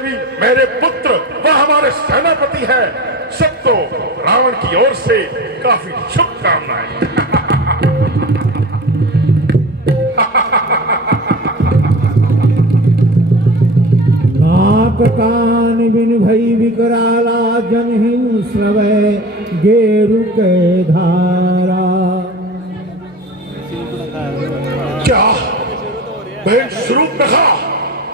भी मेरे पुत्र व हमारे सेनापति हैं, सबको रावण की ओर से काफी शुभकामनाएं। नाक कान बिन भई विकराला जनहिं श्रवै गेरु के धारा। क्या बहन स्वरूपनखा,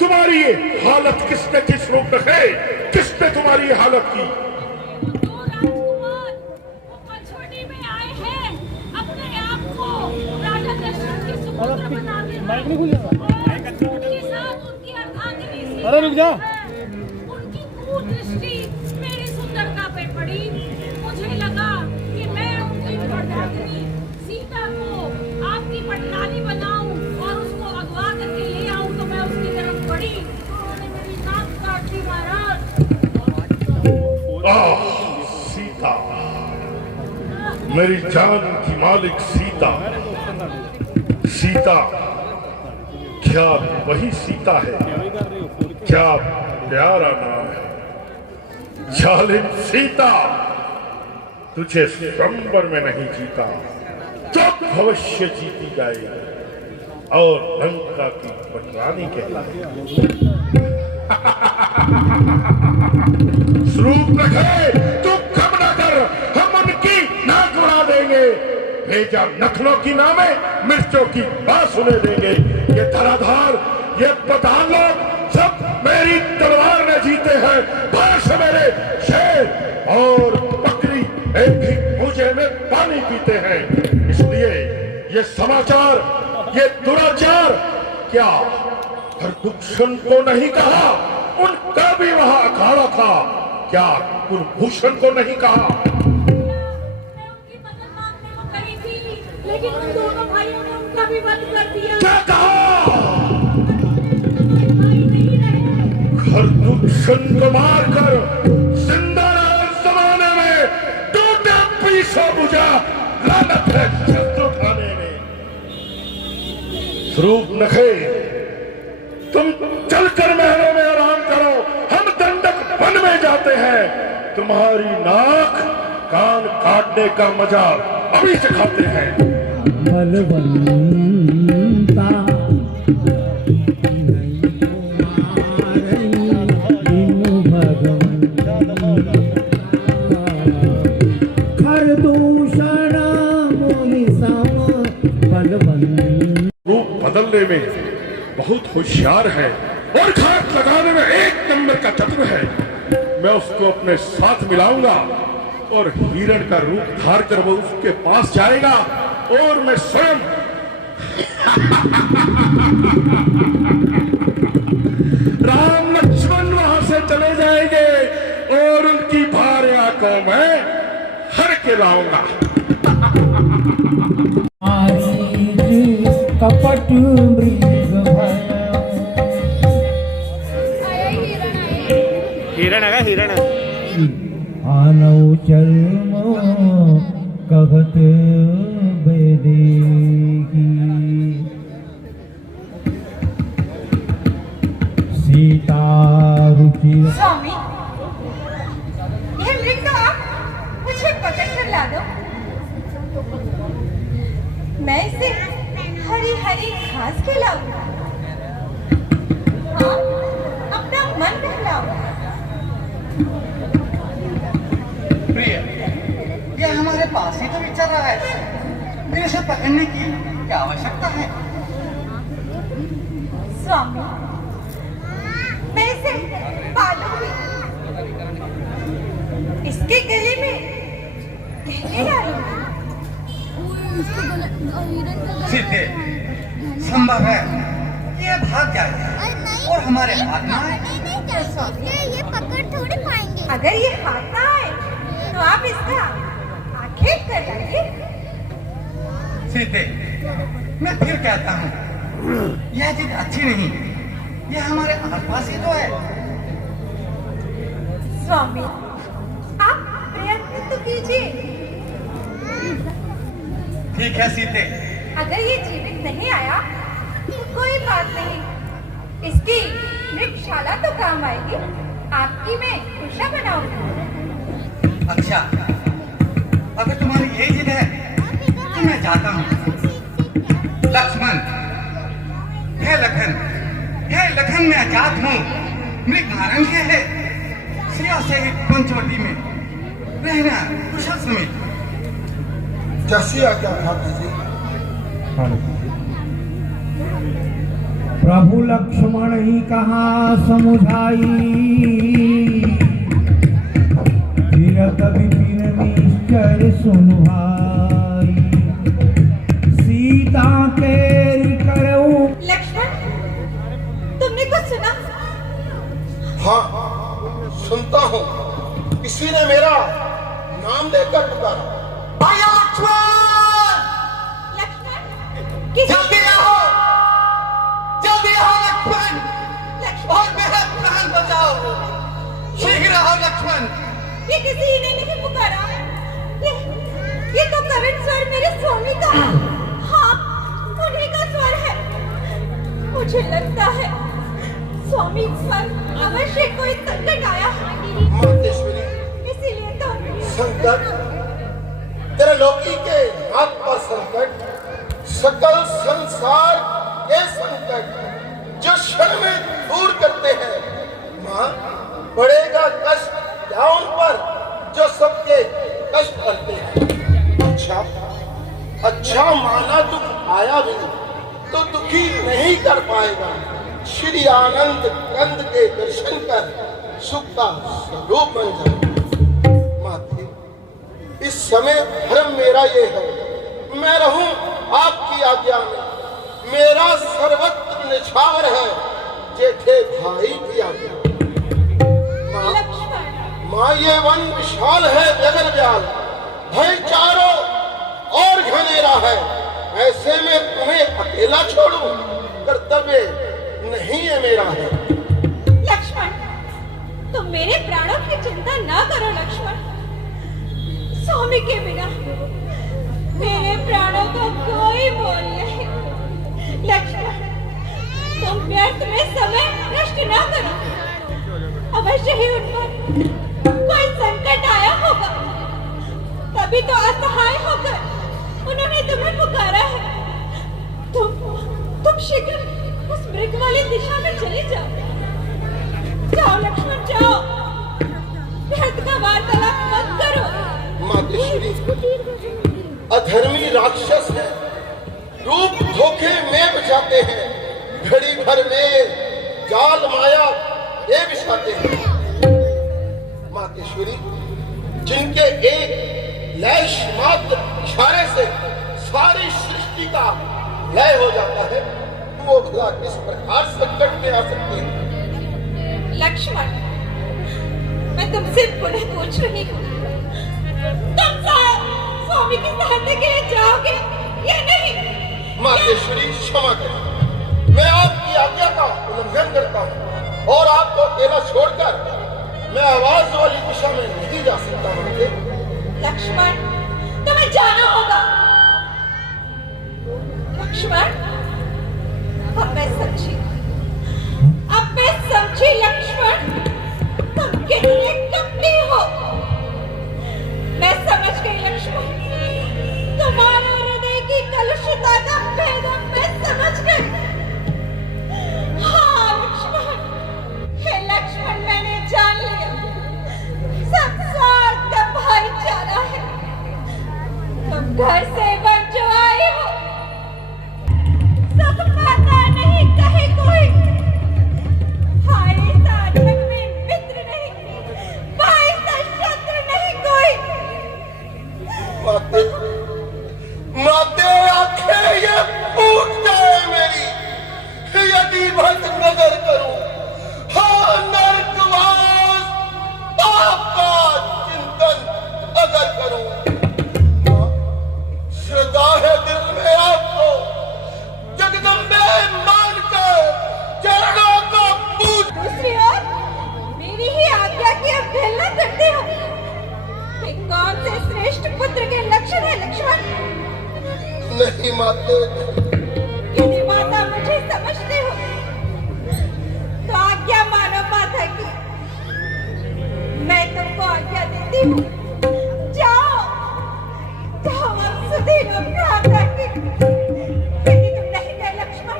तुम्हारी ये हालत किसने की? स्वरूपनखे, किसने तुम्हारी ये हालत की? पछोड़ी में आए हैं, अपने आप को राजा दशरथ की सुपुत्र बनाने उनके साथ उनकी अर्धांगिनी अरे रुक जा। उनकी कुदृष्टि मेरी सुंदरता पे पड़ी। मुझे लगा कि मैं उनकी अर्धांगिनी सीता को आपकी पटरानी बनाऊं और उसको अगवा करके ले आऊं, तो मैं उसकी तरफ बढ़ी, उन्होंने मेरी नाक काट दी महाराज। सीता, मेरी जान की मालिक सीता। सीता, क्या वही सीता है? क्या प्यारा नाम है। जालिम सीता, तुझे स्वयंवर में नहीं जीता तो भविष्य जीती जाएगी और लंका की पटरानी कहलाएगी। स्वरूपनखे, तू कम न कर, हम उनकी नाक उड़ा देंगे। भेजा नखलों की नामे मिर्चों की बात सुने देंगे। ये धराधार, ये पठान लोग सब मेरी तलवार में जीते हैं। भाष मेरे शेर और बकरी एक ही पूजे में पानी पीते हैं। इसलिए ये समाचार, ये दुराचार क्या हरदुक्षण को नहीं कहा? उनका भी वहां अखाड़ा था। क्या कुलभूषण को नहीं कहा? मैं उनकी मदद मांगने को करी थी, लेकिन उन दोनों भाइयों ने उनका भी वध कर दिया। क्या कहा? भाई नहीं रहे। हरदुक्षण को मारकर जिंदा रहे जमाने में टूटे पीछे बुझा लानत है शस्त्र उठाने में। स्वरूपनखे, तुम चलकर महलों में आराम करो, हम दंडक वन में जाते हैं। तुम्हारी नाक कान काटने का मजा अभी चखाते हैं। बलवंता रूप बदलने में बहुत होशियार है और घात लगाने में एक नंबर का चतुर है। मैं उसको अपने साथ मिलाऊंगा और हिरण का रूप धार कर वो उसके पास जाएगा और मैं स्वयं राम लक्ष्मण वहां से चले जाएंगे और उनकी भारे आंखों में हर के लाऊंगा। कपट मृग हिरण है, हिरण है। आनौ चर्म कहत बेदेगी। सीता रुचि। स्वामी, यह मृग तो आप मुझे पकड़ कर ला दो। मैं इसे हरी हरी घास खिलाऊंगा। हाँ, अपना मन बहलाऊंगा। प्रिय, यह हमारे पास ही तो विचर रहा है। मेरे से पकड़ने की क्या आवश्यकता है? स्वामी, मैं इसे पालूंगी। इसके गले में गहने डालूंगी। सीधे संभव है कि यह भाग जाए और हमारे हाथ में आए। ये पकड़ थोड़ी पाएंगे। अगर ये हाथ ना आए तो आप इसका आखेट कर लाइए। सीते, मैं फिर कहता हूँ, यह चीज अच्छी नहीं। यह हमारे आसपास ही तो है। स्वामी, आप प्रयत्न तो कीजिए। ठीक है सीते। अगर ये जीवित नहीं आया तो कोई बात नहीं, इसकी मृगशाला तो काम आएगी, आपकी मैं उषा बनाऊंगी। अच्छा, अगर तुम्हारी यही जिद है तो मैं जाता हूँ। लक्ष्मण, हे लखन मैं जात हूँ। मृग मारण के है सिया से पंचवटी में रहना कुशल समेत। जैसी आज्ञा भाभी जी। प्रभु लक्ष्मण ही कहा समुझाई, फिर कभी बिन निश्चय सुनु भाई, सीता केर करऊ। लक्ष्मण, तुमने कुछ सुना? हाँ, सुनता हूँ। किसी ने मेरा नाम लेकर पुकारा। जल्दी आओ लक्ष्मण, और मेरा प्राण बचाओ। शीघ्र आओ लक्ष्मण। ये किसी ने नहीं पुकारा। ये तो करुण स्वर मेरे स्वामी का। हाँ, उन्हीं का स्वर है। मुझे लगता है स्वामी पर अवश्य कोई संकट आया है। मातेश्वरी, इसीलिए तो संकट तेरे लोकी के हाथ पर संकट, सकल संसार के संकट जो क्षण में दूर करते हैं। माँ, पड़ेगा कष्ट या उन पर जो सबके कष्ट करते हैं। अच्छा माना दुख आया भी तो दुखी नहीं कर पाएगा। श्री आनंद कंद के दर्शन कर सुख का स्वरूप बन जाए। माते, इस समय धर्म मेरा ये है, मैं रहूं आपकी आज्ञा में। मेरा सर्वत्र निछावर है, जेठे भाई की आज्ञा। माँ, ये वन विशाल है जगन व्याल, भय चारों और घनेरा है। ऐसे में तुम्हें अकेला छोड़ूं, कर्तव्य नहीं है मेरा है। लक्ष्मण, तुम मेरे प्राणों की चिंता ना करो लक्ष्मण। स्वामी के बिना मेरे प्राणों को कोई मोल नहीं। लक्ष्मण, तुम व्यर्थ में समय नष्ट ना करो। अवश्य ही उन पर कोई संकट आया होगा, तभी तो असहाय होकर उन्होंने तुम्हें पुकारा है। तुम शीघ्र उस मृग वाली दिशा में चले जाओ। जाओ लक्ष्मण, जाओ। व्यर्थ का वार्तालाप मत करो। मातेश्वरी, अधर्मी राक्षस है, रूप धोखे में बचाते हैं, घड़ी भर में जाल माया ये बिछाते हैं। मातेश्वरी, जिनके एक लैश मात्र इशारे से सारी सृष्टि का लय हो जाता है, वो भला किस प्रकार संकट में आ सकते हैं? लक्ष्मण, मैं तुमसे पुनः पूछ रही हूँ, तुम स्वामी की सहायता के लिए जाओगे या नहीं? मातेश्वरी, क्षमा करें, मैं आपकी आज्ञा का उल्लंघन करता हूँ और आपको अकेला छोड़कर मैं आवाज वाली दिशा में नहीं जा सकता। माते लक्ष्मण, तुम्हें जाना होगा। लक्ष्मण, अब मैं समझी लक्ष्मण, तुम कितने कपटी हो। मैं समझ गई लक्ष्मण, तुम्हारे हृदय की कलुषता का भेद मैं समझ गई। हाँ लक्ष्मण, हे लक्ष्मण, मैंने जान लिया, संसार का भाईचारा है। तुम घर से बन जो आए हो, सुख पाता नहीं कहे कोई। हाय साधक में मित्र नहीं, भाई सा शत्रु नहीं कोई। माते, माते, आंखें ये फूट जाए मेरी यदि भक्त नजर करूं। हाँ, नरकवास पाप का चिंतन अगर करूं। श्रद्धा है दिल में आपको, जगदम्बे मानकर चरणों को पूज। दूसरी ओर मेरी ही आज्ञा की अवहेलना करते हो। ये कौन से श्रेष्ठ पुत्र के लक्षण है लक्ष्मण? नहीं माते, यदि माता मुझे समझते हो तो आज्ञा कहती हूँ, जाओ जाओ अब सुधी भ्राता की यदि तुम नहीं गए लक्ष्मण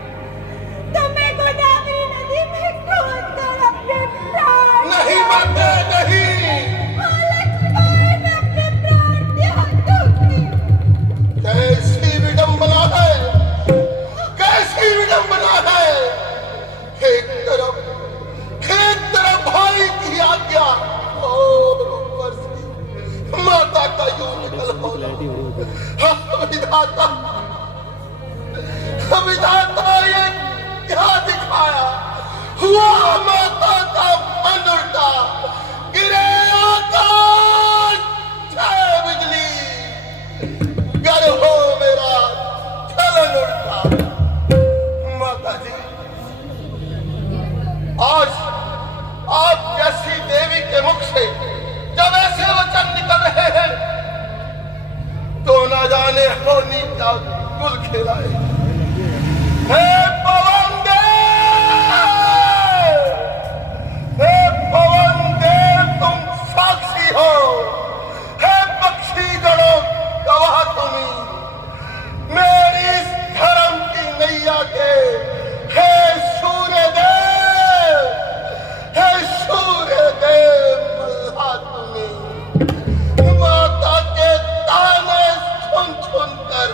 तो मैं गोदावरी नदी में कूद कर अपने प्राण नहीं माते नहीं। लक्ष्मण मैं अपने प्राण त्याग दूंगी। कैसी विडंबना है, कैसी विडंबना है। एक तरफ भाई की आज्ञा और ऊपर से माता का यूं निकल होना। विधाता विधाता ये क्या दिखाया। हुआ माता का मन उल्टा, गिरे आकाश छाए बिजली, गर हो मेरा चलन उल्टा। माता जी आज आप जैसी देवी के मुख से जब ऐसे वचन निकल रहे हैं तो ना जाने होनी क्या गुल खिलाए। हे पवन देव तुम साक्षी हो। हे पक्षी गणों गवाह तुम्ही मेरी इस धर्म की नैया के। हे सूर्य देव, हे सूर्य देव मल्हा तुम्ही माता के ताने सुन सुन कर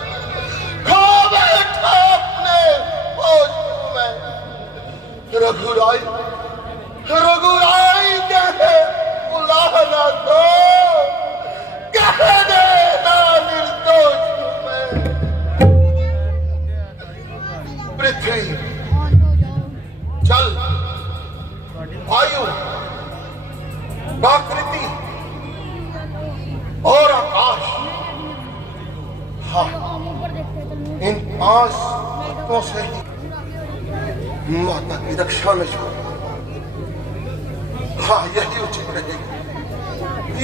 खो बैठा अपने होश में। रघुराई कहे बुलाना तो कह देना निर्दोष मैं। पृथ्वी जल वायु प्रकृति और आकाश, हाँ इन 5 तत्वों से ही माता की रक्षा में छोड़। हाँ यही उचित रहेगी।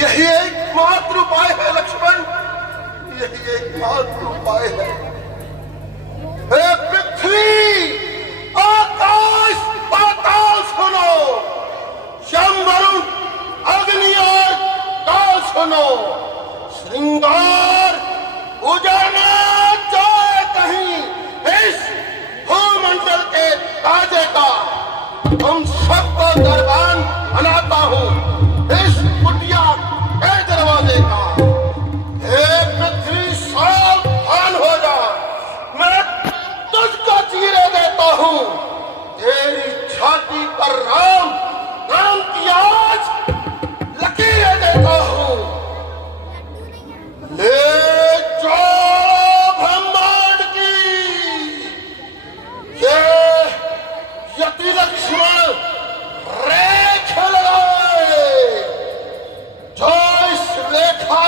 यही एकमात्र उपाय है लक्ष्मण, यही एकमात्र उपाय है। हे पृथ्वी आकाश पाताल सुनो, यम वरुण अग्नि और काल सुनो। श्रृंगार उजाला जाए कहीं इस भूमंडल के ताजे का। तुम सबको दरबान बनाता हूँ इस कुटिया के दरवाजे का। हे पृथ्वी सावधान हो जा, मैं तुझको चीरे देता हूँ। तेरी छाती पर राम नाम की आज लकीरें देता हूँ। ले चलो ब्रह्मांड की ये यति लक्ष्मण रेखा लगाए। जो इस रेखा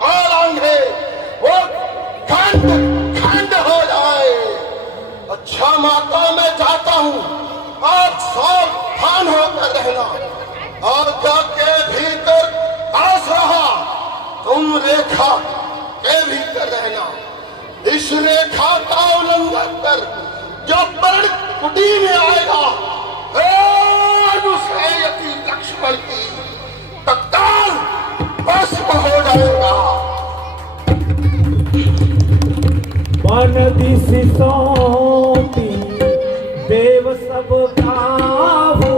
को लांघे वो खंड खंड हो जाए। अच्छा माता मैं जाता हूँ, आप सावधान होकर रहना। और के भीतर आस रहा, तुम रेखा के भीतर रहना। इस रेखा का उल्लंघन कर जो पर्ण कुटी में आएगा उसे यति लक्ष्मण की तत्काल भस्म हो जाएगा। मन दिशि सोती देव सब काहू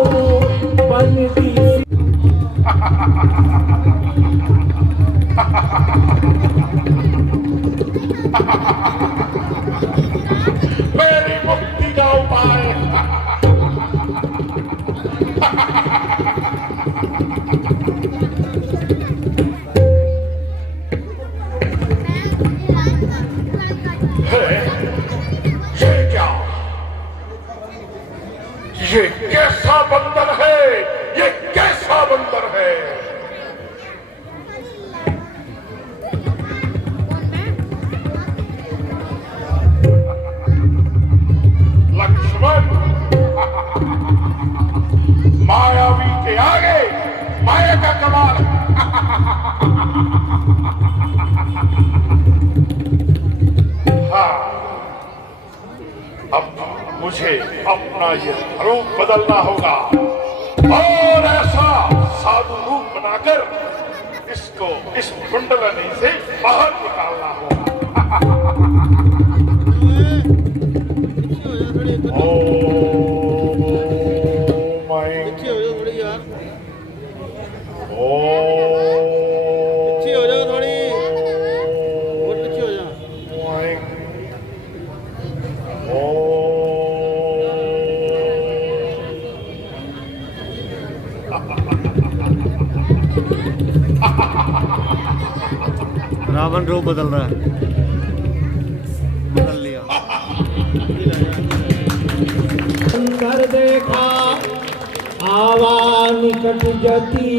मन दिशि। मेरी मुक्ति का उपाय। ये क्या, ये कैसा बंदर है, ये कैसा बंदर है। लक्ष्मण मायावी के आगे माया का कमाल। हाँ अब मुझे अपना यह रूप बदलना होगा और ऐसा साधु रूप बनाकर इस इसको इस कुंडलनी से बाहर निकालना होगा। रावण रूप बदल रहा है, बदल लिया। कर देखा आवा निकट जति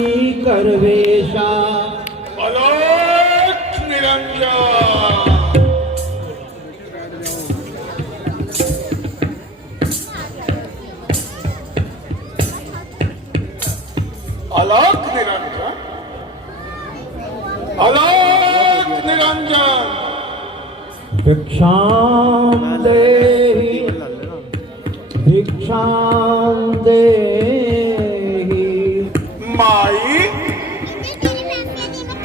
करवेशा। अलोक निरंजन, अलोक निरंजन, अलोक निरंजन। भिक्षाम देहि भिक्षाम देहि। माई,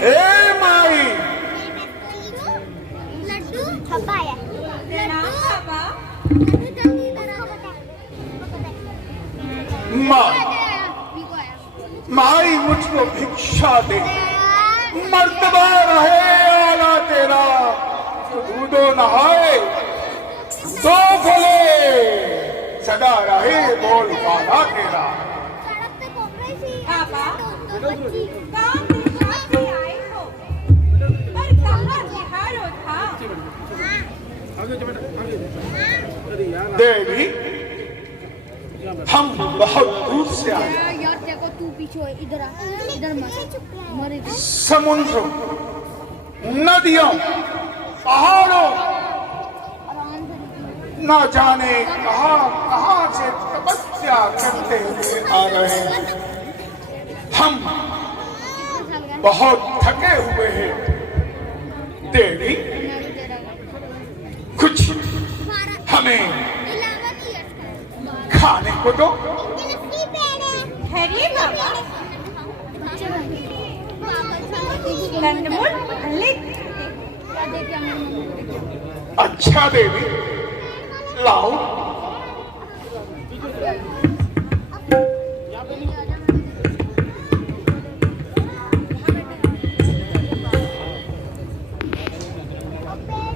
हे माई, लड्डू खपाया प्रणाम बाबा। माई, माई मुझको भिक्षा दे। मर्तबा रहे आला तेरा, दूधो नहाए दो बोले, सदा रहे बोल पाला तेरा। बाबा, काम दिशा से आए हो, पर कहाँ निहारो था? देवी, हम बहुत दूर से आए। यार देखो तू पीछे इधर आ, इधर मत मरे। समुद्र, नदियों, पहाड़ों, न जाने कहां कहां से तपस्या करते हुए आ रहे हैं। हम बहुत थके हुए हैं। देवी, कुछ हमें खाने को दो। ठहरिए बाबा, दंडमुट भले। अच्छा देवी, लाओ।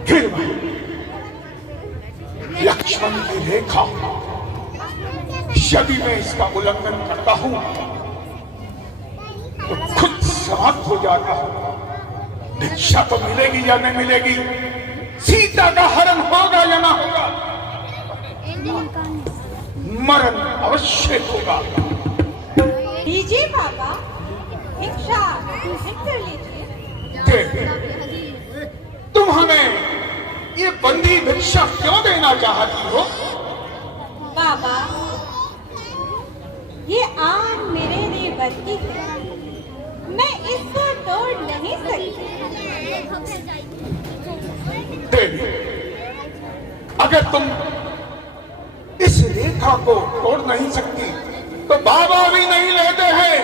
फिर मैं लक्ष्मण की रेखा, यदि मैं इसका उल्लंघन करता हूं तो खुद समाप्त हो जाता हूं। भिक्षा तो मिलेगी या नहीं मिलेगी, सीता का हरण होगा या ना होगा, मरण अवश्य होगा। लीजिए बाबा, भिक्षा ग्रहण कर लीजिए। देवी, तुम हमें ये बंदी भिक्षा क्यों देना चाहती हो? बाबा, ये आन मेरे लिए बरती है, मैं इसको तोड़ नहीं सकती। देवी, अगर तुम इस रेखा को तोड़ नहीं सकती तो बाबा भी नहीं लेते हैं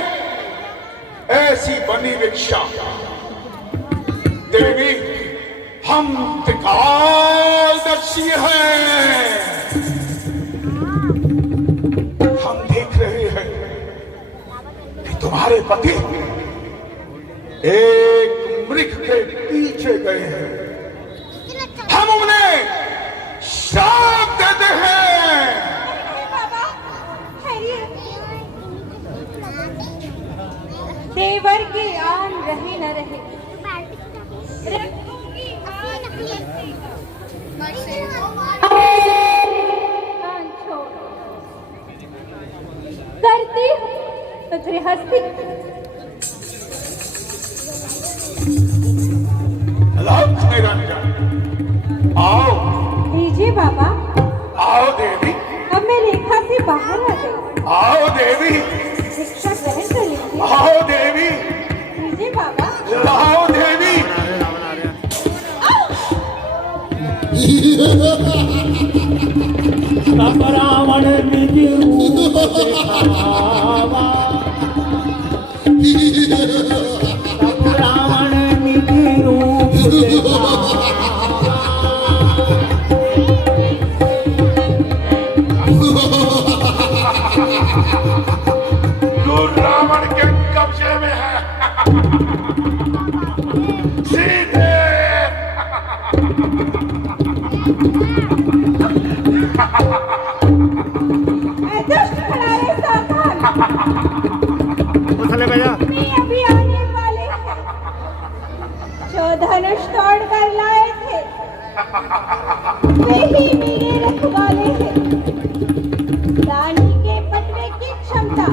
ऐसी बनी भिक्षा। देवी, हम त्रिकालदर्शी हैं। हम देख रहे हैं कि तुम्हारे पति एक मृग के पीछे गए हैं। हम उन्हें श्राप देते हैं। बाबा, ठहरिए। देवर की आन रहे न रहे, रखों की आन आन छोड़ करती हूँ तो गृहस्थी। अलोक निरंजन, आओ। लीजिए बाबा, आओ देवी, अब मैं रेखा से बाहर आ गई। आओ देवी, भिक्षा ग्रहण कर लीजिए। आओ देवी, लीजिए बाबा। आओ देवी। तब रावण निज रूप दिखावा। तब रावण रावण के कब्जे में है। सीते दुष्ट खिलाड़ी सावधान, चले भैया मैं अभी आने वाले जो धनुष तोड़ कर लाए थे वही मेरे रखवाले हैं। रानी के पटने की क्षमता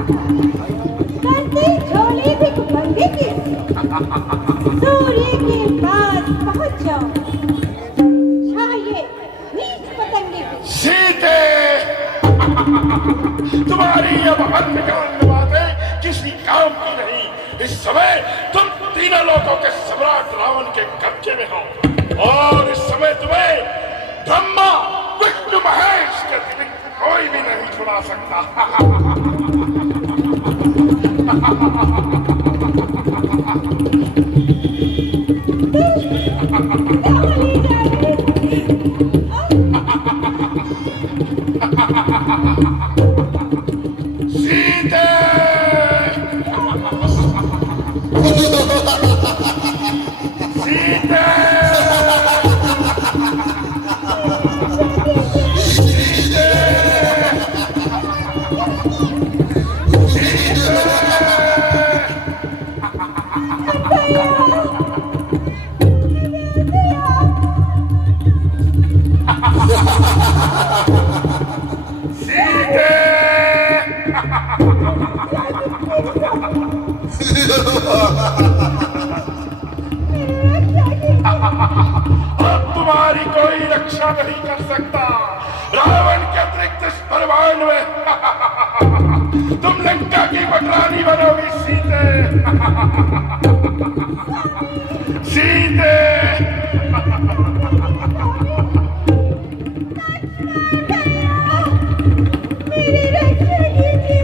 करते झोली भी बंदी की, सूर्य के पास पहुंच जाओ, छाये नीच पतंगे की। सीते तुम्हारी अब अन्य बातें किसी काम की नहीं। इस समय तुम तीनों लोगों के सम्राट रावण के कब्जे में हो और इस समय तुम्हें ब्रह्मा विष्णु महेश के अतिरिक्त कोई भी नहीं छुड़ा सकता। सीते सीते अब तुम्हारी कोई रक्षा नहीं कर सकता। रावण के अतिरिक्त इस ब्रह्मांड में तुम लंका की पटरानी बनोगी। सीते सीते मेरी रक्षा कीजिए।